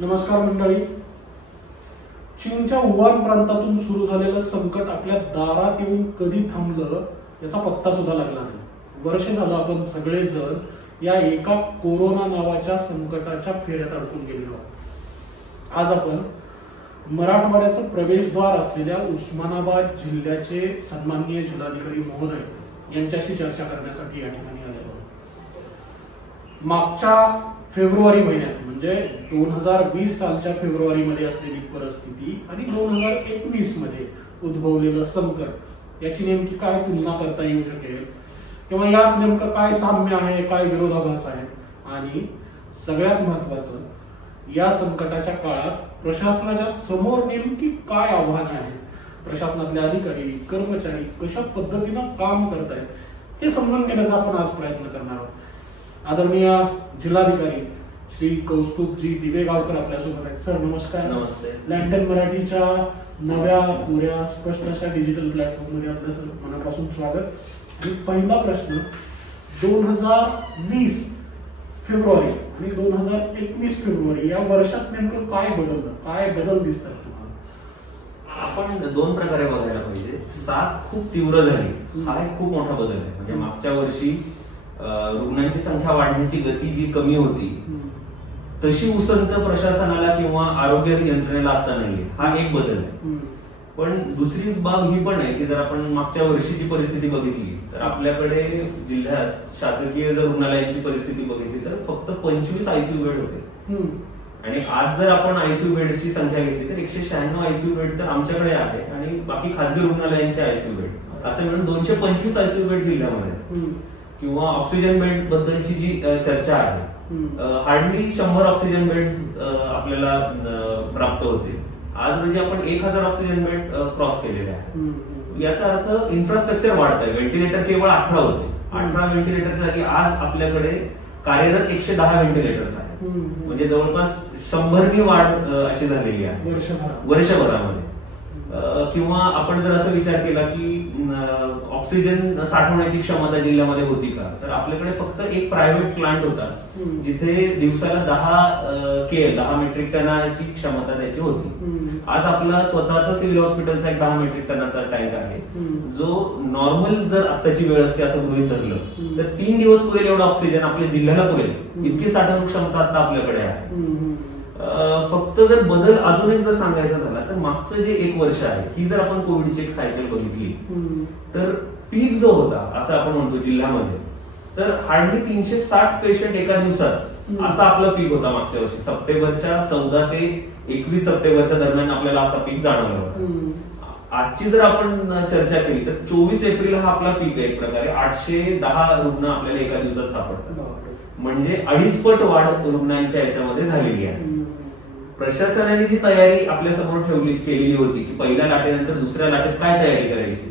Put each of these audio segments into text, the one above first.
नमस्कार मंडळी. चीनच्या वुहान प्रांतातून सुरू झालेलं संकट आपल्या दारात येऊन कधी थांबलं याचा पत्ता सुद्धा लागला नाही. वर्ष झालं आपण सगळेजण या एका कोरोना नावाच्या संकटाच्या फेऱ्यात अडकून गेलेलो आहोत. आज आपण मराठवाड्याचं प्रवेशद्वार असलेल्या उस्मानाबाद जिल्ह्याचे सन्माननीय जिल्हाधिकारी महोदय यांच्याशी चर्चा करण्यासाठी या ठिकाणी आलेलो आहोत. मागच्या फेब्रुवारी महिन्यात म्हणजे 2020 सालच्या फेब्रुवारीमध्ये असलेली परिस्थिती आणि 2021 मध्ये उद्भवलेलं संकट याची नेमकी काय तुलना करता येऊ शकेल किंवा यात नेमकं काय साम्य आहे, काय विरोधाभास आहे आणि सगळ्यात महत्वाचं या संकटाच्या काळात प्रशासनाच्या समोर नेमकी काय आव्हाने आहेत, प्रशासनातले अधिकारी कर्मचारी कशा पद्धतीनं काम करतायत हे समजून घेण्याचा आपण आज प्रयत्न करणार आहोत. आदरणीय जिल्हाधिकारी श्री कौस्तुभजी दिवेगावकर आपल्यासोबत आहेत. सर नमस्कार. नमस्ते. लँडन मराठीच्या नव्या पुऱ्या स्पष्ट अशा डिजिटल प्लॅटफॉर्म मध्ये आपलं मनापासून स्वागत. आणि पहिला प्रश्न, 2020 फेब्रुवारी आणि 2021 फेब्रुवारी या वर्षात नेमकं काय बदललं, काय बदल दिसतात तुम्हाला? आपण दोन प्रकारे बघायला पाहिजे. साथ खूप तीव्र झाली हा एक खूप मोठा बदल आहे. म्हणजे मागच्या वर्षी रुग्णांची संख्या वाढण्याची गती जी कमी होती तशी उसंत प्रशासनाला किंवा आरोग्य यंत्रणेला आता नाहीये, हा एक बदल आहे. पण दुसरी बाब ही पण आहे की जर आपण मागच्या वर्षीची परिस्थिती बघितली तर आपल्याकडे जिल्ह्यात शासकीय जर रुग्णालयांची परिस्थिती बघितली तर फक्त 25 आयसीयू बेड होते. आणि आज जर आपण आयसीयू बेडची संख्या घेतली तर 196 आयसीयू बेड तर आमच्याकडे आहे आणि बाकी खासगी रुग्णालयांचे आयसीयू बेड असं मिळून 225 आयसीयू बेड जिल्ह्यामध्ये. किंवा ऑक्सिजन बेड बद्दलची जी चर्चा आहे, हार्डली 100 ऑक्सिजन बेड आपल्याला प्राप्त होते. आज म्हणजे आपण 1000 ऑक्सिजन बेड क्रॉस केलेले आहे. याचा अर्थ इन्फ्रास्ट्रक्चर वाढत आहे. व्हेंटिलेटर केवळ 18 होते. 18 व्हेंटिलेटरच्या जागी आज आपल्याकडे कार्यरत 110 व्हेंटिलेटर्स आहेत. म्हणजे जवळपास 100 वाढ अशी झालेली आहे वर्षभरामध्ये. किंवा आपण जर असं विचार केला की ऑक्सिजन साठवण्याची क्षमता जिल्ह्यामध्ये होती का, तर आपल्याकडे फक्त एक प्रायव्हेट प्लांट होता जिथे दिवसाला 10 मेट्रिक टनाची क्षमता त्याची होती. आज आपला स्वतःचा सिव्हिल हॉस्पिटलचा एक 10 मेट्रिक टनाचा टँक आहे जो नॉर्मल जर आताची वेळ असते असं गृहीत धरलं तर 3 दिवस पुरेल एवढा ऑक्सिजन आपल्या जिल्ह्याला पुरेल, इतकी साठवणूक क्षमता आता आपल्याकडे आहे. फक्त जर बदल अजून एक जर सांगायचा झाला तर मागचं जे 1 वर्ष आहे ही जर आपण कोविडची एक सायकल बघितली तर पीक जो होता असं आपण म्हणतो जिल्ह्यामध्ये, तर हार्डली 360 पेशंट एका दिवसात असा आपला पीक होता मागच्या वर्षी. सप्टेंबरच्या 14 ते 21 सप्टेंबरच्या दरम्यान आपल्याला असा पीक जाणवला होता. आजची जर आपण चर्चा केली तर 24 एप्रिल हा आपला पीक आहे. एक प्रकारे 810 रुग्ण आपल्याला एका दिवसात सापडतात. म्हणजे 2.5 पट वाढ रुग्णांच्या याच्यामध्ये झालेली आहे. प्रशासनाने जी तयारी आपल्या समोर केलेली होती की पहिल्या लाटेनंतर दुसऱ्या लाटेत काय तयारी करायची,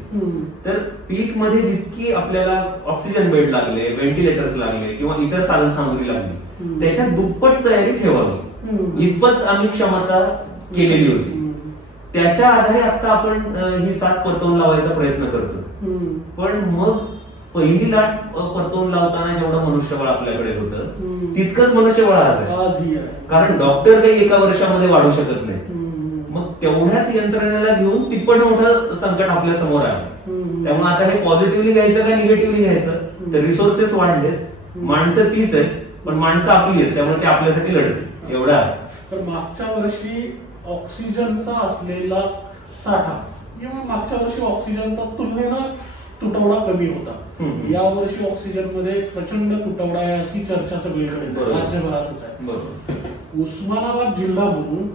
तर पीक मध्ये जितकी आपल्याला ऑक्सिजन बेड लागले, व्हेंटिलेटर्स लागले किंवा इतर साधन सामुग्री लागली त्याच्यात दुप्पट तयारी ठेवावी इतपत आम्ही क्षमता केलेली होती. त्याच्या आधारे आता आपण ही साथ परतवून लावायचा प्रयत्न करतो. पण मग पहिली लाट परतवून लावताना जेवढं मनुष्यबळ आपल्याकडे होतं तितकंच मनुष्यबळ आज आहे. कारण डॉक्टर काही एका वर्षामध्ये वाढू शकत नाही. मग तेवढ्याच यंत्रणेला घेऊन तिप्पट मोठं संकट आपल्या समोर आहे. त्यामुळे आता हे पॉझिटिव्हली घ्यायचं का निगेटिव्हली घ्यायचं, तर रिसोर्सेस वाढलेत, माणसं तीच आहेत पण माणसं आपली आहेत, त्यामुळे ते आपल्यासाठी लढते एवढं आहे. तर मागच्या वर्षी ऑक्सिजनचा असलेला साठा किंवा मागच्या वर्षी ऑक्सिजनचा तुलनेनं तुटवडा कमी होता. या वर्षी ऑक्सिजन मध्ये प्रचंड तुटवडा आहे अशी चर्चा सगळीकडे राज्यभरातच आहे. उस्मानाबाद जिल्हा म्हणून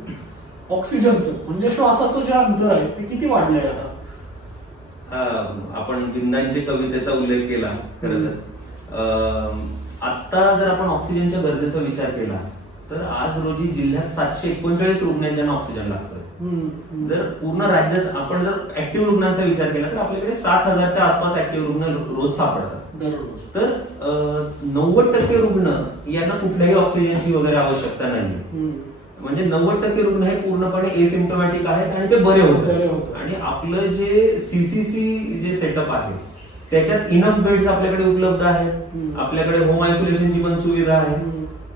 ऑक्सिजनचं म्हणजे श्वासाचं जे अंतर आहे ते किती वाढलंय आता? आपण विंदांची कवितेचा उल्लेख केला. खरं तर आता जर आपण ऑक्सिजनच्या गरजेचा विचार केला तर आज रोजी जिल्ह्यात 739 रुग्ण ज्यांना ऑक्सिजन लागतं. जर पूर्ण राज्यात आपण जर ऍक्टिव्ह रुग्णांचा विचार केला तर आपल्याकडे 7000च्या आसपास ऍक्टिव्ह रुग्ण रोज सापडतात. तर 90% रुग्ण यांना कुठल्याही ऑक्सिजनची वगैरे आवश्यकता नाही. म्हणजे 90% रुग्ण हे पूर्णपणे एसिम्प्टोमॅटिक आहेत आणि ते बरे होतात. आणि आपलं जे सीसीसी जे सेटअप आहे त्याच्यात इनफ बेड्स आपल्याकडे उपलब्ध आहेत. आपल्याकडे होम आयसोलेशनची पण सुविधा आहे.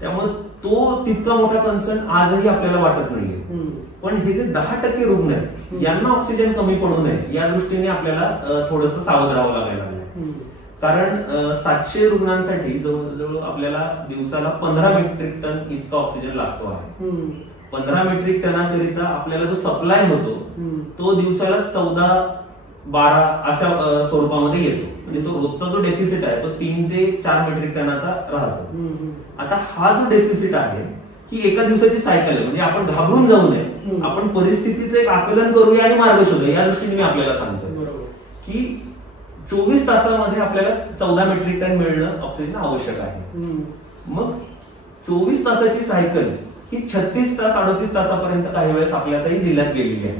त्यामुळे तो तितका मोठा कन्सर्न आजही आपल्याला वाटत नाहीये. पण हे जे 10% रुग्ण आहेत यांना ऑक्सिजन कमी पडू नये या दृष्टीने आपल्याला थोडंसं सावध राहावं लागायला लागलं. कारण 700 रुग्णांसाठी जवळजवळ आपल्याला दिवसाला 15 मेट्रिक टन इतका ऑक्सिजन लागतो आहे. 15 मेट्रिक टनाकरिता आपल्याला जो सप्लाय होतो तो दिवसाला 14-12 अशा स्वरूपामध्ये येतो. म्हणजे तो रोजचा जो डेफिसिट आहे तो 3 ते 4 मेट्रिक टनाचा राहतो. आता हा जो डेफिसिट आहे ही एका दिवसाची सायकल आहे. म्हणजे आपण घाबरून जाऊ नये, आपण परिस्थितीचं एक आकलन करूया आणि मार्ग शोधूया या दृष्टीने मी आपल्याला सांगतो की 24 तासामध्ये आपल्याला 14 मेट्रिक टन मिळणं ऑक्सिजन आवश्यक आहे. मग 24 तासाची सायकल ही 36 तास 38 तासापर्यंत काही वेळेस आपल्यातही जिल्ह्यात गेलेली आहे.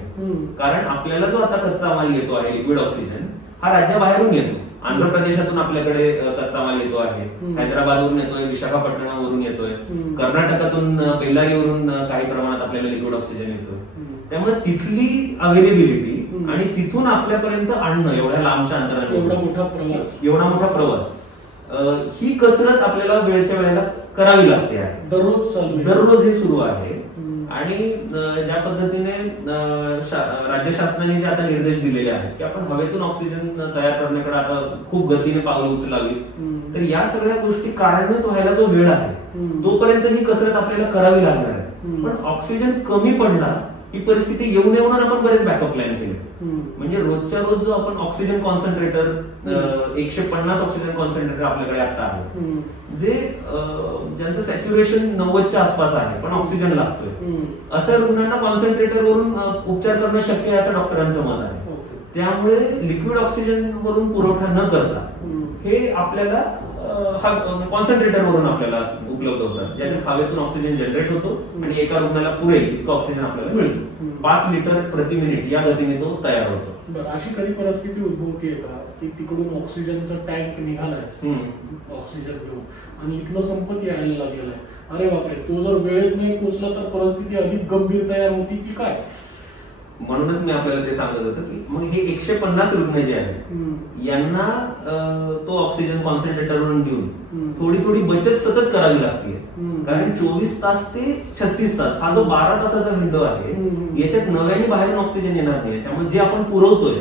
कारण आपल्याला जो आता कच्चा माल येतो आहे लिक्विड ऑक्सिजन हा राज्याबाहेरून येतो. आंध्र प्रदेशातून आपल्याकडे कच्चा माल येतो आहे, हैदराबादवरून येतोय, विशाखापट्टणमवरून येतोय, कर्नाटकातून बेल्लारीवरून काही प्रमाणात आपल्याला लिक्विड ऑक्सिजन येतोय. त्यामुळे तिथली अवेलेबिलिटी आणि तिथून आपल्यापर्यंत आणणं एवढ्या लांबच्या अंतराने एवढा मोठा प्रवास ही कसरत आपल्याला वेळच्या वेळेला करावी लागते आहे. दररोज हे सुरू आहे. आणि ज्या पद्धतीने राज्य शासनाने जे आता निर्देश दिलेले आहेत की आपण हवेतून ऑक्सिजन तयार करण्याकडे आता खूप गतीने पावलं उचलावी, तर या सगळ्या गोष्टी कार्यान्वित व्हायला जो वेळ आहे तोपर्यंत ही कसरत आपल्याला करावी लागणार आहे. पण ऑक्सिजन कमी पडला ही परिस्थिती येऊ नये म्हणून आपण बरेच बॅकअप प्लॅन केले. म्हणजे रोजच्या रोज जो आपण ऑक्सिजन कॉन्सन्ट्रेटर 150 ऑक्सिजन कॉन्सन्ट्रेटर आपल्याकडे आता आहे जे ज्यांचं सॅच्युरेशन 90च्या आसपास आहे पण ऑक्सिजन लागतोय अशा रुग्णांना कॉन्सन्ट्रेटर वरून उपचार करणं शक्य आहे असं डॉक्टरांचं मत आहे. त्यामुळे लिक्विड ऑक्सिजन वरून पुरवठा न करता हे आपल्याला कॉन्सन्ट्रेटर वरून आपल्याला उपलब्ध होतात ज्याच्यात हवेतून ऑक्सिजन जनरेट होतो आणि एका रुग्णाला पुरेल इतकं ऑक्सिजन आपल्याला मिळतो. 5 लिटर प्रति मिनिट या गतीने तो तयार होतो. अशी कधी परिस्थिती उद्भवते का की तिकडून ऑक्सिजनचा टँक निघालाय ऑक्सिजन घेऊन आणि इथलं संपत यायला लागलेलं आहे, अरे बापरे, तो जर वेळेत नाही पोहोचला तर परिस्थिती अधिक गंभीर तयार होती की काय? म्हणूनच मी आपल्याला ते सांगत होतो की मग हे 150 रुग्ण जे आहेत यांना तो ऑक्सिजन कॉन्सन्ट्रेटरवरून घेऊन थोडी थोडी बचत सतत करावी लागते. कारण 24 तास ते 36 तास हा जो 12 तासाचा विंडो आहे याच्यात नव्याने बाहेरून ऑक्सिजन येणार नाही. त्यामुळे जे आपण पुरवतोय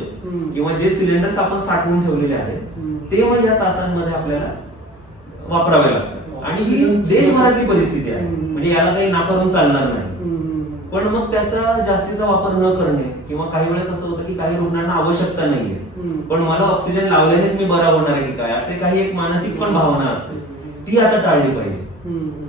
किंवा जे सिलेंडर्स आपण साठवून ठेवलेले आहेत ते मग या तासांमध्ये आपल्याला वापरावे लागतात. आणि ही देशभरातली परिस्थिती आहे म्हणजे याला काही नाकारून चालणार नाही. पण मग त्याचा जास्तीचा वापर न करणे किंवा काही वेळेस असं होतं की काही रुग्णांना आवश्यकता नाहीये पण मला ऑक्सिजन लावल्यानेच मी बरा होणार आहे की काय असे काही एक मानसिक पण भावना असते ती आता टाळली पाहिजे.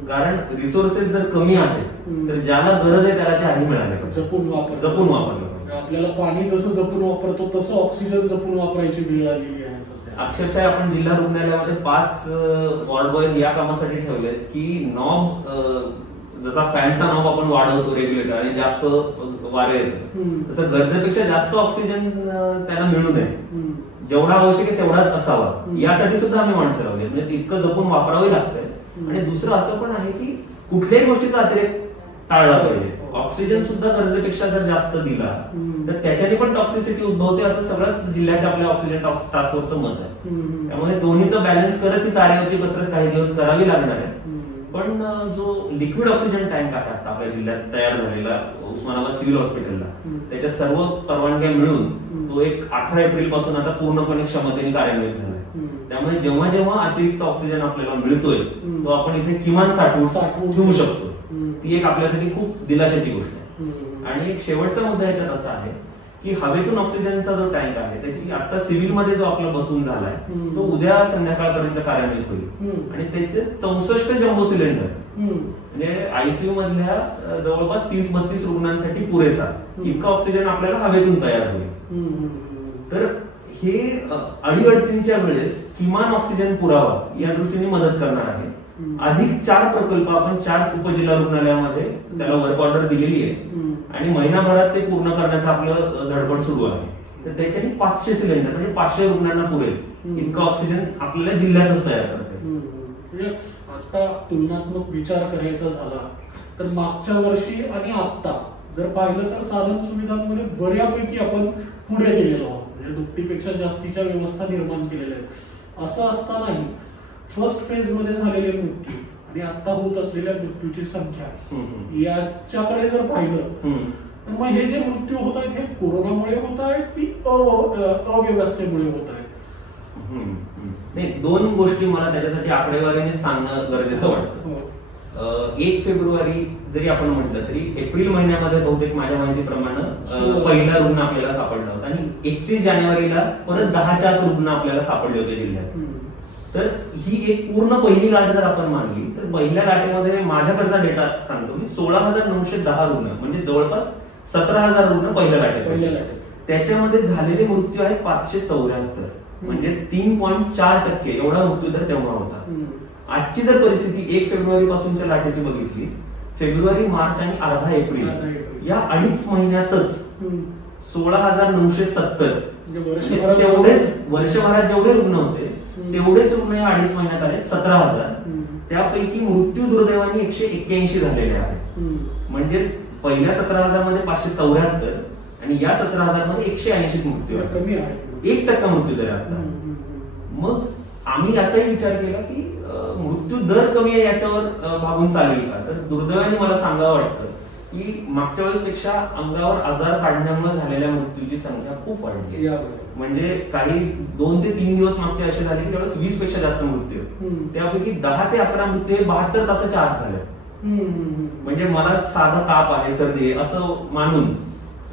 कारण रिसोर्सेस जर कमी आहेत तर ज्याला गरज आहे त्याला ते आधी मिळाले जपून वापरलं. आपल्याला पाणी जसं जपून वापरतो तसं ऑक्सिजन जपून वापरायची वेळ आलेली आहे. अक्षरशः आपण जिल्हा रुग्णालयामध्ये 5 वॉर्ड बॉयज या कामासाठी ठेवले की नॉब जसा फॅनचा नॉब आपण वाढवतो रेग्युलेटर आणि जास्त वारे येतं तसं गरजेपेक्षा जास्त ऑक्सिजन त्याला मिळू नये, जेवढा आवश्यक आहे तेवढाच असावा यासाठी सुद्धा आम्ही माणसं लावली. म्हणजे इतकं जपून वापरावे लागतंय. आणि दुसरं असं पण आहे की कुठल्याही गोष्टीचा अतिरेक टाळला पाहिजे. ऑक्सिजन सुद्धा गरजेपेक्षा जर जास्त दिला तर त्याच्याने पण टॉक्सिसिटी उद्भवते असं सगळ्याच जिल्ह्याच्या आपल्या ऑक्सिजन टास्क फोर्सचं मत आहे. त्यामुळे दोन्हीचं बॅलन्स करत ही तारेवरची कसरत काही दिवस करावी लागणार आहे. पण जो लिक्विड ऑक्सिजन टँक आहे आता आपल्या जिल्ह्यात तयार झालेला उस्मानाबाद सिव्हिल हॉस्पिटलला त्याच्या सर्व परवानग्या मिळून तो एक 18 एप्रिल पासून आता पूर्णपणे क्षमतेने कार्यान्वित झालाय. त्यामुळे जेव्हा जेव्हा अतिरिक्त ऑक्सिजन आपल्याला मिळतोय तो आपण इथे किमान साठवून ठेवू शकतो. ती एक आपल्यासाठी खूप दिलाशाची गोष्ट आहे. आणि एक शेवटचा मुद्दा याच्यात असा आहे की हवेतून ऑक्सिजनचा जो टँक आहे त्याची आता सिव्हिलमध्ये जो आपला बसून झालाय तो उद्या संध्याकाळपर्यंत कार्यान्वित होईल. आणि त्याचे 64 जम्बो सिलेंडर म्हणजे आयसीयू मधल्या जवळपास 30-32 रुग्णांसाठी पुरेसा इतका ऑक्सिजन आपल्याला हवेतून तयार होईल. तर हे अडीअडचणीच्या वेळेस किमान ऑक्सिजन पुरावा या दृष्टीने मदत करणार आहे. अधिक 4 प्रकल्प आपण 4 उपजिल्हा रुग्णालयामध्ये त्याला वर्क ऑर्डर दिलेली आहे आणि महिनाभरात ते पूर्ण करण्याचं आपलं धडपड सुरू आहे. तर त्याच्याने 500 सिलेंडर म्हणजे 500 रुग्णांना पुरेल इतका ऑक्सिजन आपल्याला जिल्ह्यातच तयार करते. म्हणजे आता तुलनात्मक विचार करायचा झाला तर मागच्या वर्षी आणि आता जर पाहिलं तर साधन सुविधांमध्ये बऱ्यापैकी आपण पुढे गेलेलो आहोत. म्हणजे दुपटीपेक्षा जास्तीच्या व्यवस्था निर्माण केलेल्या आहेत. असं असतानाही फर्स्ट फेज मध्ये झालेले मृत्यू आणि आता होत असलेल्या मृत्यूची संख्या याच्याकडे जर पाहिलं तर मग हे जे मृत्यू होत आहेत हे कोरोनामुळे होत आहेत की अव्यवस्थेमुळे होत आहेत? नाही, दोन गोष्टी मला त्याच्यासाठी आकडेवारीने सांगणं गरजेचं वाटतं. 1 फेब्रुवारी जरी आपण म्हटलं तरी एप्रिल महिन्यामध्ये बहुतेक माझ्या माहितीप्रमाणे पहिला रुग्ण आपल्याला सापडला होता आणि 31 जानेवारीला परत 10च्या आत रुग्ण आपल्याला सापडले होते जिल्ह्यात. तर ही एक पूर्ण पहिली लाट जर आपण मानली तर पहिल्या लाटेमध्ये माझ्याकडचा डेटा सांगतो मी 16,910 रुग्ण म्हणजे जवळपास 17,000 रुग्ण पहिल्या लाटेत. त्याच्यामध्ये झालेले मृत्यू आहेत 574 म्हणजे 3.4% एवढा मृत्यूदर तेव्हा होता. आजची जर परिस्थिती 1 फेब्रुवारी पासूनच्या लाटेची बघितली, फेब्रुवारी, मार्च आणि अर्धा एप्रिल या 2.5 महिन्यातच 16,970 तेवढेच वर्षभरात जेवढे रुग्ण होते तेवढेच रुग्ण या 2.5 महिन्यात आले 17,000. त्यापैकी मृत्यू दुर्दैवाने 181 झालेले आहेत. म्हणजे पहिल्या 17,000 मध्ये 574 आणि या 17,000 मध्ये 180 मृत्यू आहे. 1% मृत्यू दर आता. मग आम्ही याचाही विचार केला की मृत्यू दर कमी आहे याच्यावर भागून चालेल का? तर दुर्दैवाने मला सांगावं वाटतं की मागच्या वेळेसपेक्षा अंगावर आजार काढण्यामुळे झालेल्या मृत्यूची संख्या खूप वाढली. म्हणजे काही 2 ते 3 दिवस मागचे असे झाले की त्यावेळेस 20 पेक्षा जास्त मृत्यू, त्यापैकी 10 ते 11 मृत्यू 72 तासाच्या आत झाले. म्हणजे मला साधा ताप आहे, सर्दी आहे असं मानून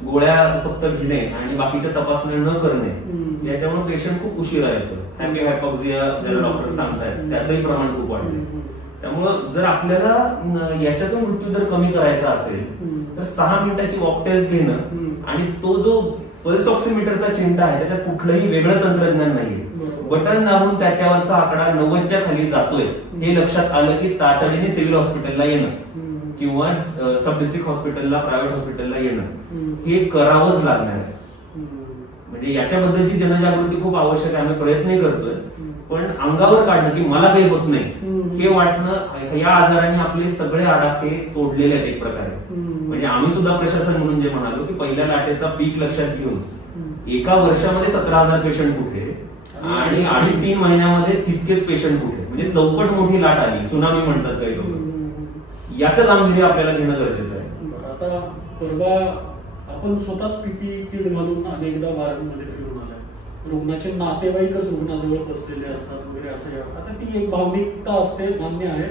गोळ्या फक्त घेणे आणि बाकीच्या तपासण्या न करणे याच्यामुळे पेशंट खूप उशिरा येतो. हॅपी हायपॉक्सिया ज्याला डॉक्टर सांगतायत त्याचंही प्रमाण खूप वाढले. त्यामुळं जर आपल्याला याच्यातून मृत्यूदर कमी करायचा असेल तर 6 मिनिटाची वॉक टेस्ट घेणं आणि तो जो पल्स ऑक्सिमीटरचा चिमटा आहे त्याच्यात कुठलंही वेगळं तंत्रज्ञान नाहीये. बटन दाबून त्याच्यावरचा आकडा 90च्या खाली जातोय हे लक्षात आलं की तातडीने सिव्हिल हॉस्पिटलला येणं किंवा सब डिस्ट्रिक्ट हॉस्पिटलला, प्रायव्हेट हॉस्पिटलला येणं हे करावंच लागणार आहे. म्हणजे याच्याबद्दलची जनजागृती खूप आवश्यक आहे. आम्ही प्रयत्नही करतोय, पण अंगावर काढणं की मला काही होत नाही हे वाटणं, या आजाराने आपले सगळे आडाखे तोडलेले आहेत एक प्रकारे. म्हणजे आम्ही सुद्धा प्रशासन म्हणून जे म्हणालो की पहिल्या लाटेचा पीक लक्षात घेऊन एका वर्षामध्ये 17,000 पेशंट कुठे आणि 2.5-3 महिन्यामध्ये तितकेच पेशंट कुठे, म्हणजे चौपट मोठी लाट आली, सुनामी म्हणतात काही लोक. याचं गांभीर्य आपल्याला घेणं गरजेचं आहे. आता परवा आपण स्वतःच पीपी किट घालून अनेकदा वारंमध्ये फिरून आलाय. रुग्णाचे नातेवाईकच रुग्णाजवळ बसलेले असतात वगैरे असं. आता ती एक भावनिकता असते, मान्य आहे.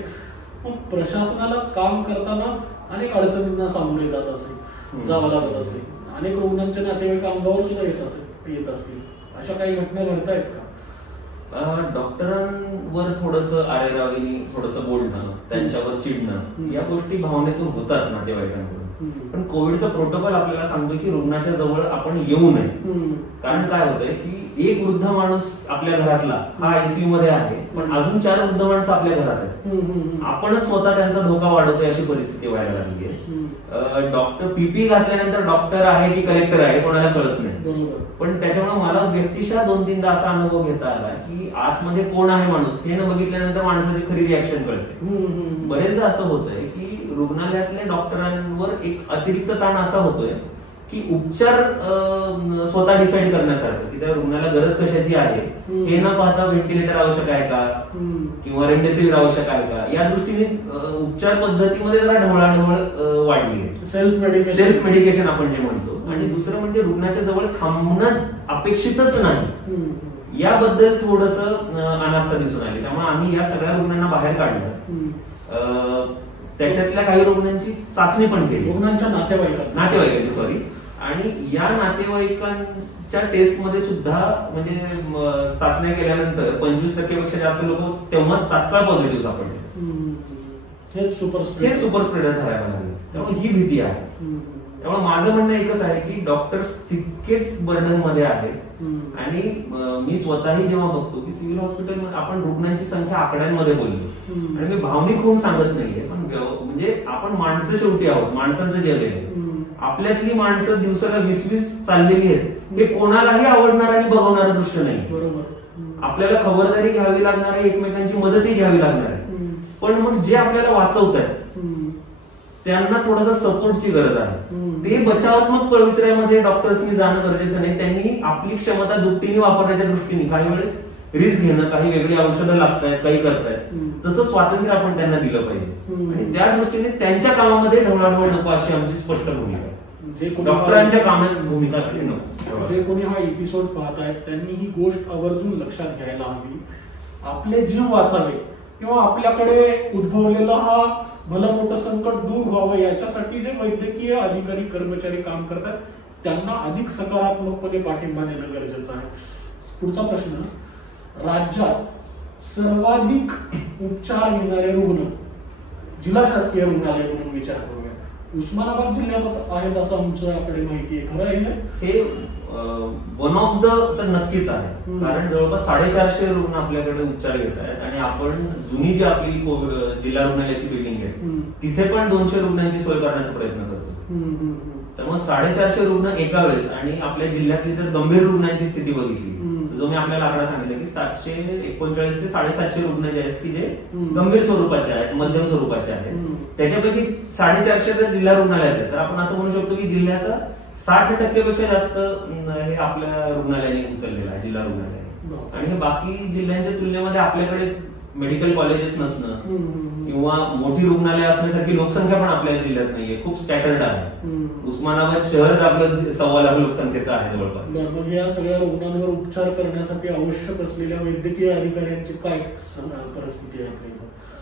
पण प्रशासनाला काम करताना अनेक अडचणींना सामोरे जावं लागत असेल. अनेक रुग्णांचे नातेवाईक अंगावर सुद्धा येत असतील. अशा काही घटना घडतायत का? डॉक्टरांवर थोडंसं आरेरावी, थोडंसं बोलणं, त्यांच्यावर चिडणं या गोष्टी भावनेतून होतात नातेवाईकांकडून. पण कोविडचा प्रोटोकॉल आपल्याला सांगतो की रुग्णाच्या जवळ आपण येऊ नये. कारण काय होतंय की एक वृद्ध माणूस आपल्या घरातला हा आयसीयू मध्ये आहे, पण अजून 4 वृद्ध माणसं आपल्या घरात आहेत. आपणच स्वतः त्यांचा धोका वाढवतोय अशी परिस्थिती व्हायला लागली आहे. डॉक्टर पीपी घातल्यानंतर डॉक्टर आहे की कलेक्टर आहे कोणाला कळत नाही. पण त्याच्यामुळे मला व्यक्तिशः 2-3दा असा अनुभव घेता आला की आतमध्ये कोण आहे माणूस हे न बघितल्यानंतर माणसाची खरी रिॲक्शन कळते. बरेचदा असं होतंय की रुग्णालयातल्या डॉक्टरांवर एक अतिरिक्त ताण असा होतोय की उपचार स्वतः डिसाईड करण्यासारखं की त्या रुग्णाला गरज कशाची आहे हे न पाहता व्हेंटिलेटर आवश्यक आहे का किंवा रेमडेसिवीर आवश्यक आहे का या दृष्टीने उपचार पद्धतीमध्ये जरा ढवळाढवळ वाढली आहे. सेल्फ मेडिकेशन आपण जे म्हणतो. आणि दुसरं म्हणजे रुग्णाच्या जवळ थांबणं अपेक्षितच नाही याबद्दल थोडंसं अनास्था दिसून आली. त्यामुळे आम्ही या सगळ्या रुग्णांना बाहेर काढलं. त्याच्यातल्या काही रुग्णांची चाचणी पण केली, रुग्णांच्या नातेवाईकांची सॉरी. आणि या नातेवाईकांच्या टेस्टमध्ये सुद्धा म्हणजे चाचण्या केल्यानंतर 25% पेक्षा जास्त लोक तेव्हा तात्काळ पॉझिटिव्ह सापडले. हेच सुपर स्प्रेडर ठरायला लागले. त्यामुळे ही भीती आहे. त्यामुळे माझं म्हणणं एकच आहे की डॉक्टर्स तितकेच बर्डन मध्ये आहेत. आणि मी स्वतःही जेव्हा बघतो की सिव्हिल हॉस्पिटलमध्ये आपण रुग्णांची संख्या आकड्यांमध्ये बोललो आणि मी भावनिक होऊन सांगत नाहीये, पण म्हणजे आपण माणसं शेवटी आहोत, माणसांचं जग आहे. आपल्यातली माणसं दिवसाला 20-20 चाललेली आहेत हे कोणालाही आवडणार आणि बघवणारं दृश्य नाही. बरोबर. आपल्याला खबरदारी घ्यावी लागणार आहे, एकमेकांची मदतही घ्यावी लागणार आहे. पण मग जे आपल्याला वाचवत आहेत त्यांना थोडासा सपोर्टची गरज आहे. ते बचावात्मक पवित्र्यामध्ये डॉक्टर्सनी जाणं गरजेचं नाही. त्यांनी आपली क्षमता दुपटीने वापरण्याच्या दृष्टीने काही वेळेस रिस्क घेणं, काही वेगळी औषधं लागतायत, काही करतायत, तसं स्वातंत्र्य आपण त्यांना दिलं पाहिजे. आणि त्या दृष्टीने त्यांच्या कामामध्ये ढवळाढवळ नको अशी आमची स्पष्ट भूमिका आहे. डॉक्टरांच्या कामात भूमिका नको. जे कोणी हा एपिसोड पाहतायत त्यांनी ही गोष्ट आवर्जून लक्षात घ्यायला हवी. आपले जीव वाचावे किंवा आपल्याकडे उद्भवलेला हा भलं मोठं संकट दूर व्हावं याच्यासाठी जे वैद्यकीय अधिकारी कर्मचारी काम करतात त्यांना अधिक सकारात्मकपणे पाठिंबा देणं गरजेचं आहे. पुढचा प्रश्न, राज्यात सर्वाधिक उपचार घेणारे रुग्ण जिल्हा शासकीय रुग्णालय म्हणून विचार करूया. उस्मानाबाद जिल्ह्यात आहेत असं आमच्याकडे माहिती आहे, खरं आहे ना? हे वन ऑफ द तर नक्कीच आहे, कारण जवळपास 450 रुग्ण आपल्याकडे उपचार घेत आहेत. आणि आपण जुनी जी आपली जिल्हा रुग्णालयाची बिल्डिंग आहे तिथे पण 200 रुग्णांची सोय करण्याचा प्रयत्न करतो. त्यामुळे 450 रुग्ण एका वेळेस. आणि आपल्या जिल्ह्यातली जर गंभीर रुग्णांची स्थिती बघितली, जो मी आपल्याला आकडा सांगितला की 739 ते 750 रुग्ण जे आहेत की जे गंभीर स्वरूपाचे आहेत, मध्यम स्वरूपाचे आहेत, त्याच्यापैकी 450 जर जिल्हा रुग्णालयात आहेत तर आपण असं म्हणू शकतो की जिल्ह्याचा 60% पेक्षा जास्त हे आपल्या रुग्णालयाने उचललेलं आहे, जिल्हा रुग्णालयाने. आणि बाकी जिल्ह्यांच्या तुलनेमध्ये आपल्याकडे मेडिकल कॉलेजेस नसणं किंवा मोठी रुग्णालय असण्यासारखी लोकसंख्या पण आपल्या जिल्ह्यात नाहीये, खूप स्कॅटर्ड आहे. उस्मानाबाद शहरच आपलं 1.25 लाख लोकसंख्येचं आहे जवळपास. मग या सगळ्या रुग्णांवर उपचार करण्यासाठी आवश्यक असलेल्या वैद्यकीय अधिकाऱ्यांची काय परिस्थिती आहे?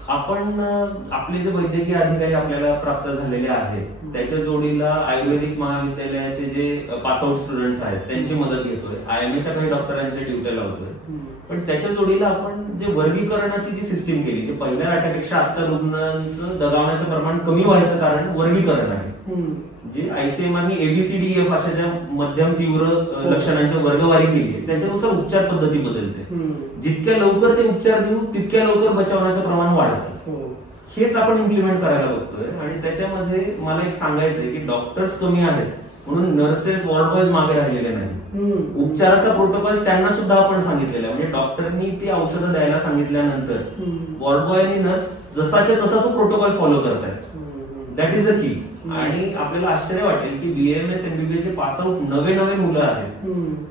आपण आपले जे वैद्यकीय अधिकारी आपल्याला प्राप्त झालेले आहेत त्याच्या जोडीला आयुर्वेदिक महाविद्यालयाचे जे पासआउट स्टुडंट्स आहेत त्यांची मदत घेतोय, IMAच्या काही डॉक्टरांच्या ड्युट्या लावतोय. पण त्याच्या जोडीला आपण जे वर्गीकरणाची जी सिस्टीम केली, जे पहिल्या लाटेपेक्षा आता रुग्णांचं दगावण्याचं प्रमाण कमी व्हायचं कारण वर्गीकरण आहे. जे ICMRने ABCDEF अशा ज्या मध्यम तीव्र लक्षणांची वर्गवारी केली आहे त्याच्यानुसार उपचार पद्धती बदलते. जितक्या लवकर ते उपचार देऊ तितक्या लवकर बचावण्याचं प्रमाण वाढतं. हेच आपण इम्प्लिमेंट करायला बघतोय. आणि त्याच्यामध्ये मला एक सांगायचंय की डॉक्टर्स कमी आहेत म्हणून नर्सेस, वॉर्ड बॉयज मागे राहिलेले नाही. उपचाराचा प्रोटोकॉल त्यांना सुद्धा आपण सांगितलेला आहे. म्हणजे डॉक्टरनी ती औषधं द्यायला सांगितल्यानंतर वॉर्ड बॉय आणि नर्स जसाच्या तसा तो प्रोटोकॉल फॉलो करतायत. दॅट इज अ की. आणि आपल्याला आश्चर्य वाटेल की BAMS MBBS चे पासआउट नवे मुलं आहेत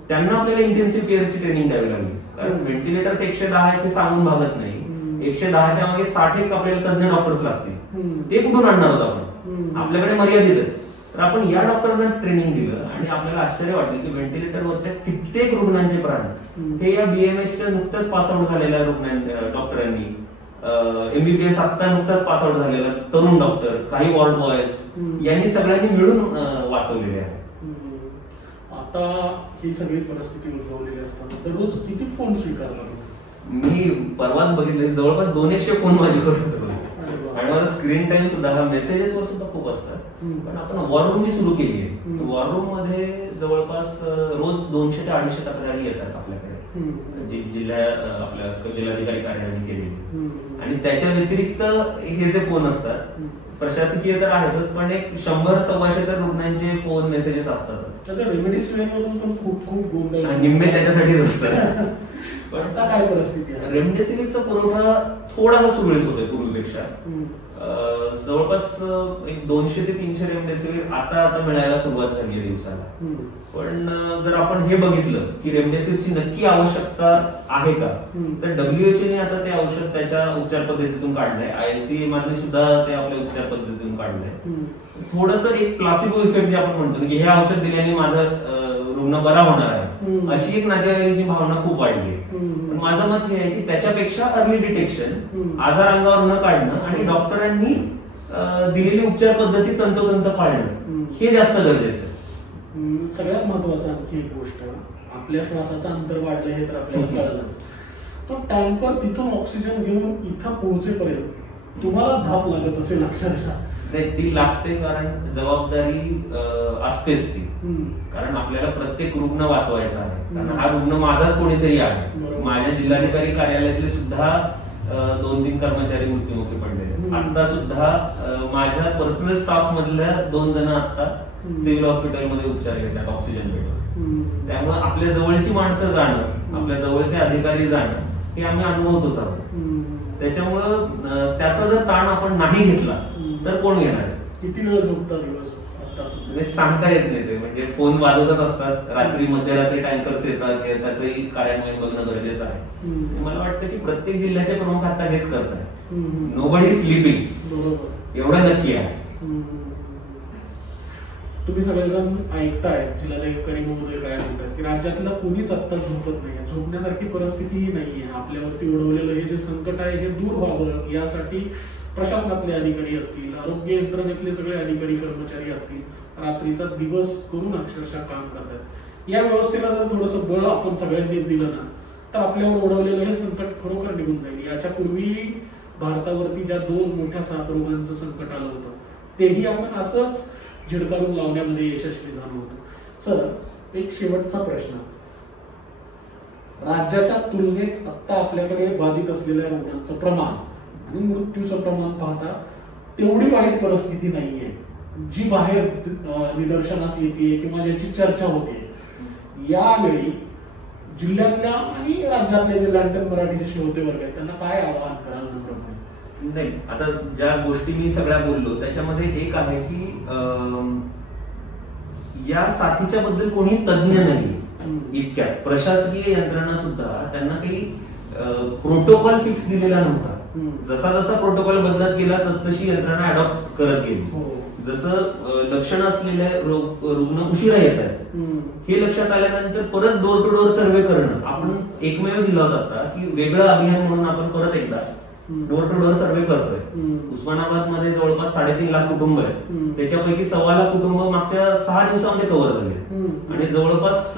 त्यांना आपल्याला इंटेन्सिव्ह केअरची ट्रेनिंग द्यावी लागली. कारण व्हेंटिलेटर्स 110 आहेत हे सांगून भागत नाही. 110च्या मागे 60 आपल्याला तज्ञ डॉक्टर्स लागतील. ते कुठून आणणार आहोत आपण? आपल्याकडे मर्यादित आहेत. तर आपण या डॉक्टरांना ट्रेनिंग दिलं आणि आपल्याला आश्चर्य वाटेल की व्हेंटिलेटरवरच्या कित्येक रुग्णांचे प्राण हे या BAMSच्या नुकत्याच पासआउट झालेल्या डॉक्टरांनी, MBBS आता नुकताच पासआउट झालेला तरुण डॉक्टर, काही वॉर्ड बॉयज यांनी सगळ्यांनी मिळून वाचवलेले आहे. आता ही सगळी परिस्थिती उद्भवलेली असताना दररोज किती फोन स्वीकारतात? मी परवाच बघितले जवळपास 200 फोन माझे होत होते. आणि माझा स्क्रीन टाइम सुद्धा मेसेजेस वर सुद्धा खूप असतात. पण आपण वॉर रूम जी सुरू केली आहे, वॉर रूम मध्ये जवळपास रोज 200 ते 250 तक्रारी येतात आपल्याकडे, आपल्या जिल्हाधिकारी कार्यालयाने केलेली. आणि त्याच्या व्यतिरिक्त हे जे फोन असतात प्रशासकीय तर आहेतच, पण एक 100-125 तर रुग्णांचे फोन मेसेजेस असतातच. रेमडेसिवीरमधून पण खूप गोंधळ निम्मे त्याच्यासाठीच असतात. पण आता काय परिस्थिती आहे? रेमडेसिवीरचा पुरवठा थोडासा सुरळीत होतोय पूर्वीपेक्षा. जवळपास एक 200 ते 300 रेमडेसिवीर आता मिळायला सुरुवात झाली आहे दिवसाला. पण जर आपण हे बघितलं की रेमडेसिवीरची नक्की आवश्यकता आहे का, तर WHO ने आता ते औषध त्याच्या उपचार पद्धतीतून काढलंय. ICMRने सुद्धा ते आपल्या उपचार पद्धतीतून काढलंय. थोडंसं एक प्लासिबो इफेक्ट जे आपण म्हणतो की हे औषध दिल्याने माझा रुग्ण बरा होणार आहे अशी एक नातेवाईकांची भावना खूप वाढली आहे. पण माझं मत हे आहे की त्याच्यापेक्षा अर्ली डिटेक्शन, आजार अंगावर न काढणं आणि डॉक्टरांनी दिलेली उपचार पद्धती तंतोतंत पाळणं हे जास्त गरजेचं आहे. सगळ्यात महत्वाचं आणखी एक गोष्ट, आपल्या श्वासाचं अंतर वाढलं हे तर आपल्याला कळलंच. तो टँकर तिथून ऑक्सिजन घेऊन इथं पोहोचेपर्यंत तुम्हाला धाप लागत असेल अक्षरशः? नाही, ती लागते कारण जबाबदारी असतेच ती. कारण आपल्याला प्रत्येक रुग्ण वाचवायचा आहे. कारण हा रुग्ण माझाच कोणीतरी आहे. माझ्या जिल्हाधिकारी कार्यालयातले सुद्धा 2-3 कर्मचारी मृत्युमुखी पडले. आता सुद्धा माझ्या पर्सनल स्टाफ मधल्या 2 जण आता सिव्हिल हॉस्पिटलमध्ये उपचार घेतात ऑक्सिजन बेडवर. त्यामुळे आपल्या जवळची माणसं जाणं, आपल्या जवळचे अधिकारी जाणं हे आम्ही अनुभवतोच आहोत. त्याच्यामुळं त्याचा जर ताण आपण नाही घेतला तर कोण घेणार आहे? किती वेळ झोपता दिवस? म्हणजे सांगता येत नाही ते, म्हणजे फोन वाजतच असतात रात्री, मध्यरात्री टँकर्स येतात, त्याचंही कार्यान्वयन बघणं गरजेचं आहे. मला वाटतं की प्रत्येक जिल्ह्याचे प्रमुख आता हेच करतात, नोबडी स्लीपिंग. बरोबर, एवढं नक्की आहे. तुम्ही सगळेजण ऐकताय जिल्हाधिकारी महोदय काय म्हणतात की राज्यातला कोणीच आता झोपत नाही, झोपण्यासारखी परिस्थितीही नाहीये. आपल्यावरती ओढवलेलं हे जे संकट आहे हे दूर व्हावं यासाठी प्रशासनातले अधिकारी असतील, आरोग्य यंत्रणेतले सगळे अधिकारी कर्मचारी असतील, रात्रीचा दिवस करून अक्षरशः काम करतात. या व्यवस्थेला जर थोडंसं बळ आपण सगळ्यांनीच दिलं ना तर आपल्यावर ओढवलेलं हे संकट खरोखर निघून जाईल. याच्यापूर्वी भारतावरती ज्या 2 मोठ्या साथरोगांचं संकट आलं होतं तेही आपण असंच झिडकारून लावण्यामध्ये यशस्वी झालो होतो. सर, एक शेवटचा प्रश्न. राज्याच्या तुलनेत आता आपल्याकडे बाधित असलेल्या रुग्णांचं प्रमाण आणि मृत्यूचं प्रमाण पाहता तेवढी वाईट परिस्थिती नाहीये जी बाहेर निदर्शनास येते किंवा ज्याची चर्चा होते. यावेळी जिल्ह्यातल्या आणि राज्यातले जे लँटन मराठीचे श्रोते वर्ग आहेत त्यांना काय आवाहन कराल? नाही, आता ज्या गोष्टी मी सगळ्या बोललो त्याच्यामध्ये एक आहे की या साथीच्या बद्दल कोणी तज्ञ नाही. इतक्यात प्रशासकीय यंत्रणा सुद्धा त्यांना काही प्रोटोकॉल फिक्स दिलेला नव्हता. जसा जसा प्रोटोकॉल बदलत गेला तसतशी यंत्रणा अडॉप्ट करत गेली. जसं लक्षण असलेले रुग्ण उशिरा येत आहेत हे लक्षात आल्यानंतर परत डोर टू डोर सर्व्हे करणं. आपण एकमेव जिल्हा होता आता की वेगळं अभियान म्हणून आपण परत एकदा डोर टू डोर सर्व्हे करतोय. उस्मानाबाद मध्ये जवळपास 3.5 लाख कुटुंब आहेत, त्याच्यापैकी 1.25 लाख कुटुंब मागच्या 6 दिवसामध्ये कव्हर झाले आणि जवळपास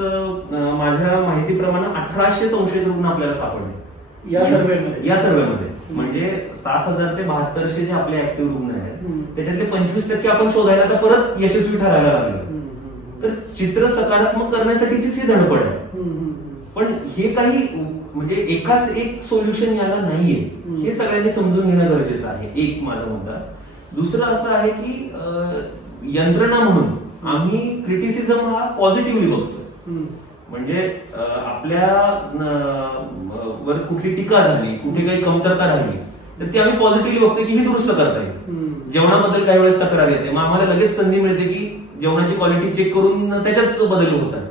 माझ्या माहितीप्रमाणे 1800 संशयित रुग्ण आपल्याला सापडले या सर्व्हेमध्ये. म्हणजे 7,000 ते 7200 जे आपले ऍक्टिव्ह रुग्ण आहेत त्याच्यातले 25% आपण शोधायला तर परत यशस्वी ठरायला लागलो. तर चित्र सकारात्मक करण्यासाठीचीच ही धडपड आहे. पण हे काही म्हणजे एकाच एक सोल्युशन याला नाहीये, हे सगळ्यांनी समजून घेणं गरजेचं आहे. एक माझा मुद्दा. दुसरं असं आहे की यंत्रणा म्हणून आम्ही क्रिटिसिझम हा पॉझिटिव्हली बघतो. म्हणजे आपल्या वर कुठली टीका झाली, कुठे काही कमतरता राहिली तर ती आम्ही पॉझिटिव्हली बघतो की ही दुरुस्त करता येईल. जेवणाबद्दल काही वेळेस तक्रार येते, मग आम्हाला लगेच संधी मिळते की जेवणाची क्वालिटी चेक करून त्याच्यात बदल होतात.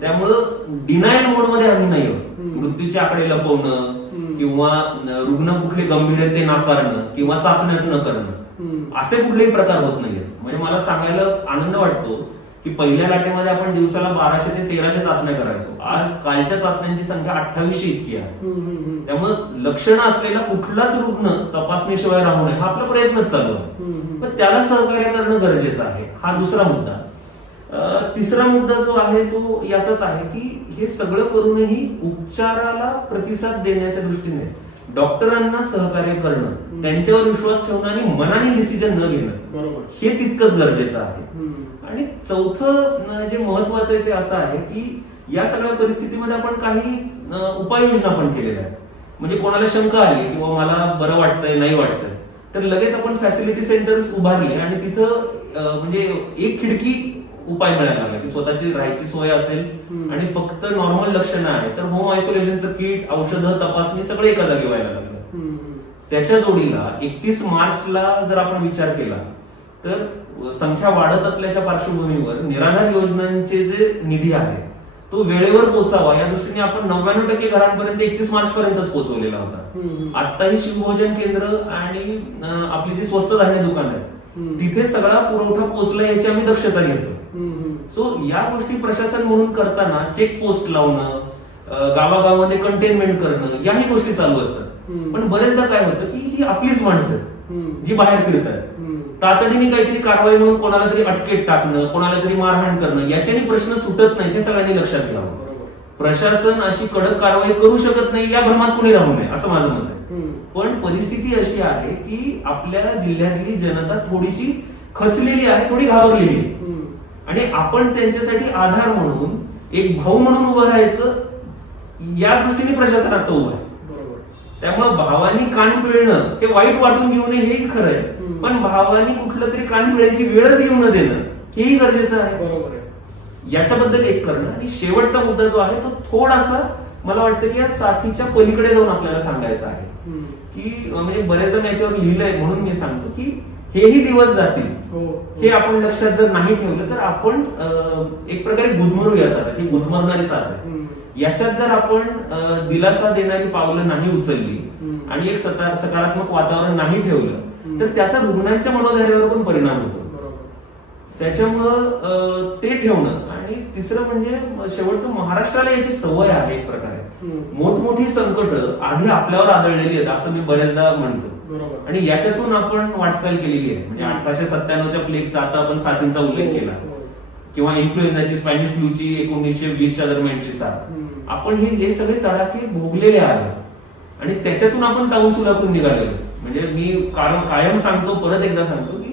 त्यामुळं डिनायल मोड मध्ये आम्ही नाही आहोत. मृत्यूचे आकडे लपवणं किंवा रुग्ण कुठले गंभीर आहेत ते नाकारणं किंवा चाचण्याच न करणं असे कुठलेही प्रकार होत नाहीये. म्हणजे मला सांगायला आनंद वाटतो की पहिल्या लाटेमध्ये आपण दिवसाला 1200 ते 1300 चाचण्या करायचो. आज कालच्या चाचण्यांची संख्या 2800 इतकी आहे. त्यामुळे लक्षणं असलेला कुठलाच रुग्ण तपासणीशिवाय राहू नये हा आपला प्रयत्नच चालू आहे. पण त्याला सहकार्य करणं गरजेचं आहे. हा दुसरा मुद्दा. तिसरा मुद्दा जो आहे तो याचाच आहे की हे सगळं करूनही उपचाराला प्रतिसाद देण्याच्या दृष्टीने डॉक्टरांना सहकार्य करणं, त्यांच्यावर विश्वास ठेवणं आणि मनाने डिसिजन न घेणं हे तितकंच गरजेचं आहे. आणि चौथं जे महत्वाचं आहे ते असं आहे की या सगळ्या परिस्थितीमध्ये आपण काही उपाययोजना पण केलेल्या आहेत. म्हणजे कोणाला शंका आली किंवा मला बरं वाटतंय नाही वाटतंय तर लगेच आपण फॅसिलिटी सेंटर्स उभारले आणि तिथं म्हणजे एक खिडकी उपाय मिळायला लागला की स्वतःची राहायची सोय असेल आणि फक्त नॉर्मल लक्षणं आहे तर होम आयसोलेशनचं किट, औषधं, तपासणी सगळं एका जागी व्हायला लागलं. त्याच्या जोडीला 31 मार्चला जर आपण विचार केला तर संख्या वाढत असल्याच्या पार्श्वभूमीवर निराधार योजनांचे जे निधी आहे तो वेळेवर पोहोचावा या दृष्टीने आपण 99% घरांपर्यंत 31 मार्च पर्यंतच पोहोचवलेला होता. आत्ताही शिवभोजन केंद्र आणि आपली जी स्वस्त धान्य दुकान आहे तिथे सगळा पुरवठा पोहोचला याची आम्ही दक्षता घेतो. सो या गोष्टी प्रशासन म्हणून करताना चेक पोस्ट लावणं, गावागावामध्ये कंटेनमेंट करणं याही गोष्टी चालू असतात. पण बरेचदा काय होतं की ही आपलीच माणसं जी बाहेर फिरतात तातडीने काहीतरी कारवाई म्हणून कोणाला तरी अटकेत टाकणं, कोणाला तरी मारहाण करणं याच्याने प्रश्न सुटत नाही हे सगळ्यांनी लक्षात घ्यावं. प्रशासन अशी कडक कारवाई करू शकत नाही या भ्रमात कुणी राहू नये असं माझं मत आहे. पण परिस्थिती अशी आहे की आपल्या जिल्ह्यातली जनता थोडीशी खचलेली आहे, थोडी घाबरलेली आहे आणि आपण त्यांच्यासाठी आधार म्हणून एक भाऊ म्हणून उभं राहायचं या दृष्टीने प्रशासन आता उभं आहे. त्यामुळे भावानी कान पिळणं हे वाईट वाटून घेऊ नये हेही खरं आहे, पण भावानी कुठलं तरी कान पिळायची वेळच येऊ न देणं हेही गरजेचं आहे. बरोबर आहे. याच्याबद्दल एक करणं. आणि शेवटचा मुद्दा जो आहे तो थोडासा मला वाटतं की या साथीच्या पलीकडे जाऊन आपल्याला सांगायचं आहे की म्हणजे बरेच जण याच्यावर लिहिलंय म्हणून मी सांगतो की हेही दिवस जातील. हो. हे आपण लक्षात जर नाही ठेवलं तर आपण एक प्रकारे गुदमरू या साथ ही गुदमरणारी साथ आहे. याच्यात जर आपण दिलासा देणारी पावलं नाही उचलली आणि एक सकारात्मक वातावरण नाही ठेवलं तर त्याचा रुग्णांच्या मनोधैर्यावर पण परिणाम होतो. त्याच्यामुळं ते ठेवणं. आणि तिसरं म्हणजे शेवटचं, महाराष्ट्राला याची सवय आहे एक प्रकारे. मोठमोठी संकट आधी आपल्यावर आदळलेली आहेत असं मी बऱ्याचदा म्हणतो. आणि याच्यातून आपण वाटचाल केलेली आहे. म्हणजे 1897च्या प्लेगचा आता आपण साथींचा उल्लेख केला, किंवा इन्फ्लुएन्झाची, स्पॅनिश फ्लूची 1920च्या दरम्यानची साथ. आपण हे सगळे तडाखे भोगलेले आहेत आणि त्याच्यातून आपण ताऊन सुलाखून निघालेलो. म्हणजे मी कायम सांगतो, परत एकदा सांगतो की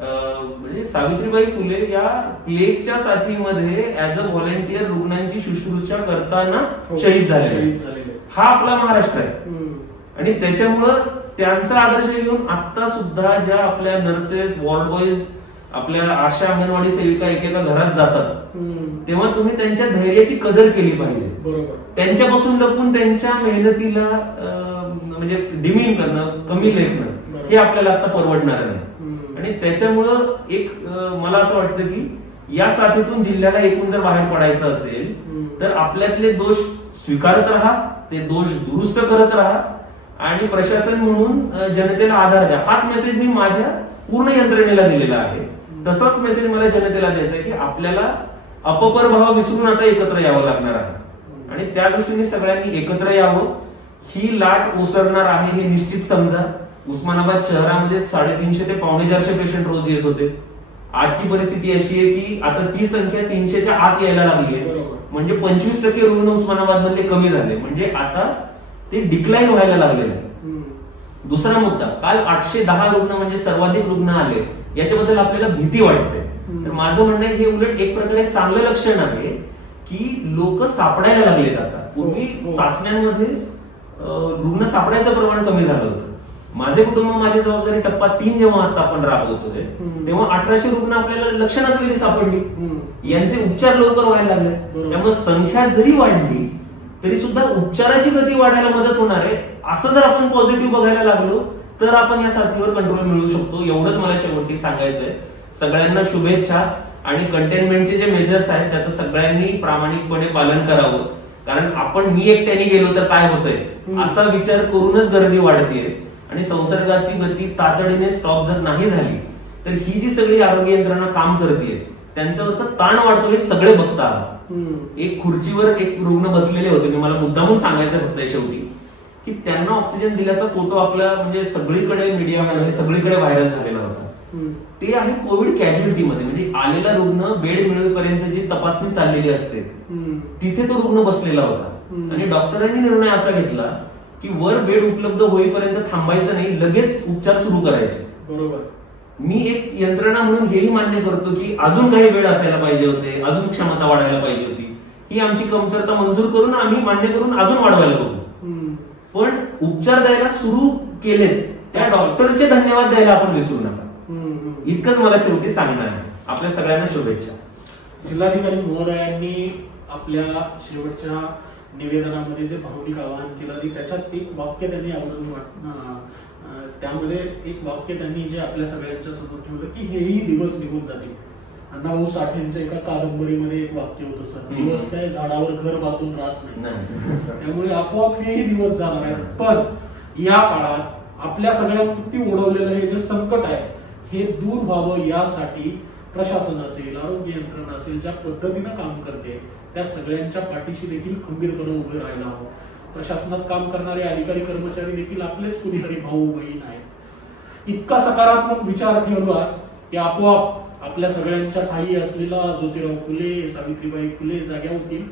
म्हणजे सावित्रीबाई फुले या प्लेगच्या साथीमध्ये ऍज अ व्हॉलेंटियर रुग्णांची शुश्रूषा करताना शहीद झाले. हा आपला महाराष्ट्र आहे. आणि त्याच्यामुळं त्यांचा आदर्श घेऊन आता सुद्धा ज्या आपल्या नर्सेस, वॉर्ड बॉईज, आपल्या आशा, अंगणवाडी सेविका एकेका घरात जातात तेव्हा तुम्ही त्यांच्या धैर्याची कदर केली पाहिजे. त्यांच्यापासून लपून त्यांच्या मेहनतीला म्हणजे डिमीन करणं, कमी लेखणं हे आपल्याला आता परवडणार नाही. आणि त्याच्यामुळं एक मला असं वाटतं की या साथीतून जिल्ह्याला एकूण जर बाहेर पडायचं असेल तर आपल्यातले दोष स्वीकारत राहा, ते दोष दुरुस्त करत राहा आणि प्रशासन म्हणून जनतेला आधार द्या. हाच मेसेज मी माझ्या पूर्ण यंत्रणेला दिलेला आहे. तसाच मेसेज मला जनतेला द्यायचा आहे की आपल्याला अपपर भाव विसरून आता एकत्र यावं लागणार आहे आणि त्या दृष्टीने सगळ्यांनी एकत्र यावं. ही लाट ओसरणार आहे हे निश्चित समजा. उस्मानाबाद शहरामध्ये 350 ते 450 पेशंट रोज येत होते. आजची परिस्थिती अशी आहे की आता ती संख्या 300च्या आत यायला लागली आहे. म्हणजे 25% रुग्ण उस्मानाबाद मधले कमी झाले. म्हणजे आता ते डिक्लाइन व्हायला लागलेलं आहे. दुसरा मुद्दा, काल 810 रुग्ण म्हणजे सर्वाधिक रुग्ण आले, याच्याबद्दल आपल्याला भीती वाटते. तर माझं म्हणणं हे उलट एक प्रकारे चांगलं लक्षण आहे की लोक सापडायला लागलेत. आता पूर्वी चाचण्यांमध्ये रुग्ण सापडायचं प्रमाण कमी झालं होतं. माझे कुटुंब माझी जबाबदारी टप्पा 3 जेव्हा आता आपण राबवतोय तेव्हा 1800 रुग्ण आपल्याला लक्ष नसलेली सापडली. यांचे उपचार लवकर व्हायला लागले. त्यामुळे संख्या जरी वाढली तरी सुद्धा उपचाराची गती वाढायला मदत होणार आहे. असं जर आपण पॉझिटिव्ह बघायला लागलो तर आपण या साथीवर कंट्रोल मिळवू शकतो. एवढंच मला शेवटी सांगायचंय. सगळ्यांना शुभेच्छा. आणि कंटेनमेंटचे जे मेजर्स आहेत त्याचं सगळ्यांनी प्रामाणिकपणे पालन करावं. कारण आपण मी एकट्याने गेलो तर काय होतंय असा विचार करूनच गर्दी वाढतीये. आणि संसर्गाची गती तातडीने स्टॉप जर नाही झाली तर ही जी सगळी आरोग्य यंत्रणा काम करते त्यांच्यावरचा ताण वाढतो हे सगळे बघतात. एक खुर्चीवर एक रुग्ण बसलेले होते. मी मला मुद्दामून सांगायचं फक्त शेवटी की त्यांना ऑक्सिजन दिल्याचा फोटो आपल्या म्हणजे सगळीकडे मीडियामध्ये सगळीकडे व्हायरल झालेला होता. ते आहे कोविड कॅज्युअलिटीमध्ये. म्हणजे आलेला रुग्ण बेड मिळेपर्यंत जी तपासणी चाललेली असते तिथे तो रुग्ण बसलेला होता. आणि डॉक्टरांनी निर्णय असा घेतला की वर बेड उपलब्ध होईपर्यंत थांबायचं नाही, लगेच उपचार सुरू करायचे. बरोबर. मी एक यंत्रणा म्हणून हेही मान्य करतो की अजून काही बेड असायला पाहिजे होते, अजून क्षमता वाढायला पाहिजे होती. ही आमची कमतरता मंजूर करून आम्ही मान्य करून अजून वाढवायला बघू. पण उपचार द्यायला सुरू केलेत त्या डॉक्टरचे धन्यवाद द्यायला आपण विसरू नका. इतकंच मला शेवटी सांगणार आहे. आपल्या सगळ्यांना शुभेच्छा. जिल्हाधिकारी महोदयांनी आपल्या शेवटच्या निवेदनामध्ये जे भावनिक आवाहन केलं त्याच्यात एक वाक्य त्यांनी आवर्जून त्यामध्ये एक वाक्य त्यांनी जे आपल्या सगळ्यांच्या समोर ठेवलं की हेही दिवस निघून जातील. अण्णाभाऊ साठेंच्या एका कादंबरीमध्ये एक वाक्य होतं, सर, दिवस काय झाडावर घर बांधून राहत नाही. त्यामुळे आपोआप हेही दिवस जाणार आहेत. पण या काळात आपल्या सगळ्यांवरती ओढवलेलं हे जे संकट आहे हे दूर व्हावं यासाठी प्रशासन असेल, आरोग्य यंत्रणा असेल, ज्या पद्धतीनं काम करते त्या सगळ्यांच्या पाठीशी देखील खंबीरपणे उभे राहायला हवं. प्रशासनात काम करणारे अधिकारी कर्मचारी देखील आपलेच कुणीतरी भाऊ बहीण आहेत. इतका सकारात्मक विचार ठेवला की आपोआप आपल्या सगळ्यांच्या ठाई असलेला ज्योतिराव फुले, सावित्रीबाई फुले जाग्या होतील.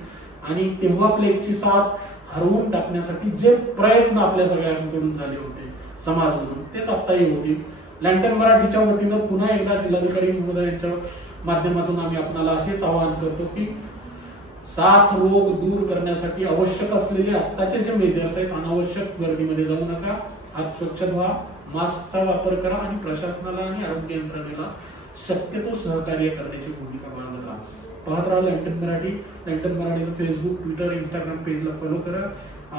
आणि तेव्हा प्लेगची साथ हरवून टाकण्यासाठी जे प्रयत्न आपल्या सगळ्यांकडून झाले होते समाज म्हणून तेच आत्ताही होतील. लँटन मराठीच्या वतीनं पुन्हा एकदा जिल्हाधिकारी महोदयांच्या माध्यमातून आम्ही आपल्याला हेच आवाहन करतो की साथ रोग दूर करण्यासाठी आवश्यक असलेले आत्ताचे जे मेजर्स आहेत अनावश्यक गर्दीमध्ये जाऊ नका. हात स्वच्छ धुवा, मास्कचा वापर करा आणि प्रशासनाला आणि आरोग्य यंत्रणेला शक्यतो सहकार्य करण्याची भूमिका बाळगत राहा. पाहत राहा लँटन मराठी. लँटन मराठीचं फेसबुक, ट्विटर, इंस्टाग्राम पेजला फॉलो करा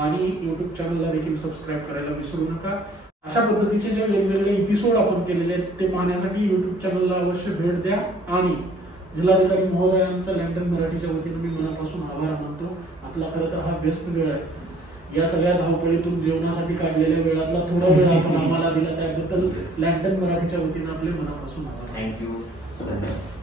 आणि युट्यूब चॅनलला देखील सबस्क्राईब करायला विसरू नका. अशा पद्धतीचे जे वेगवेगळे एपिसोड आपण केलेले आहेत ते पाहण्यासाठी युट्यूब चॅनलला अवश्य भेट द्या आणि जिल्हाधिकारी महोदयांचा लँडन मराठीच्या वतीने मी मनापासून आभार मानतो. आपला खरं तर हा बेस्ट वेळ आहे. या सगळ्या धावपळीतून जेवणासाठी काढलेल्या वेळातला थोडा वेळ आपण आम्हाला दिला त्याबद्दल लँडन मराठीच्या वतीने आपले मनापासून आभार. थँक्यू. धन्यवाद.